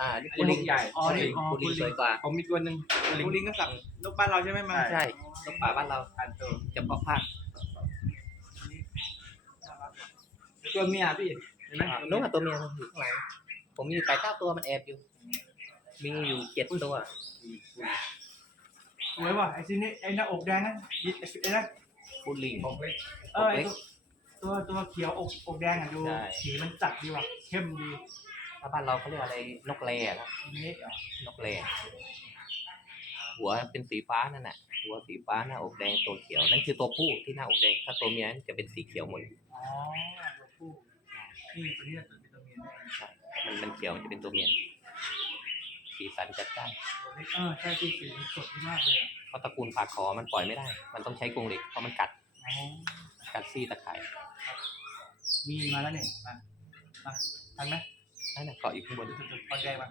อ่านี่อันปูนี้ลิงนกใหญ่อ๋อนี่ปูลิงอ๋อปูลิงปูลิงสวยกว่าผมมีตัวหนึ่งตัวลิงปูลิงก็สั่งนกบ้านเราใช่ไหมมาใช่นกป่าบ้านเราอันตัวเฉพาะภาคตัวเมียพี่เห็นไหมนกกับตัวเมียมันอยู่ข้างหลังผมมีอยู่แปดเก้าตัวมันแอบอยู่ มีอยู่เจ็ดตัวสวยว่ะไอ้ชิ้นนี้ไอ้หน้าอกแดงนั่นไอ้ไอ้นั่นปูลิงผมเล็กเออไอ้ตัวตัวตัวเขียวอกอกแดงอะดูใช่สีมันจัดดีว่ะเข้มดี ถ้าบ้านเราเขาเรียกอะไรนกแร่ครับทีนี้นกแร่หัวเป็นสีฟ้านั่นน่ะหัวสีฟ้าหน้าอกแดงตัวเขียวนั่นคือตัวผู้ที่หน้าอกแดง ถ้าตัวเมียจะเป็นสีเขียวหมดอ๋อตัวผู้นี่ตัวนี้ตัวเป็นตัวเมียเนี่ยใช่มันมันเขียวมันจะเป็นตัวเมียสีสันจัดจ้านตัวเล็กเออใช่ที่สีมันสดดีมากเลยอะเพราะตระกูลปากคอมันปล่อยไม่ได้ มันต้องใช้กรงเหล็กเพราะมันกัดอ๋อกัดซี่ตะข่ายมีมาแล้วเนี่ยมามาทันไหม นั่นน่ะเกาะอยู่ข้างบนจุดจุดๆพอใจมา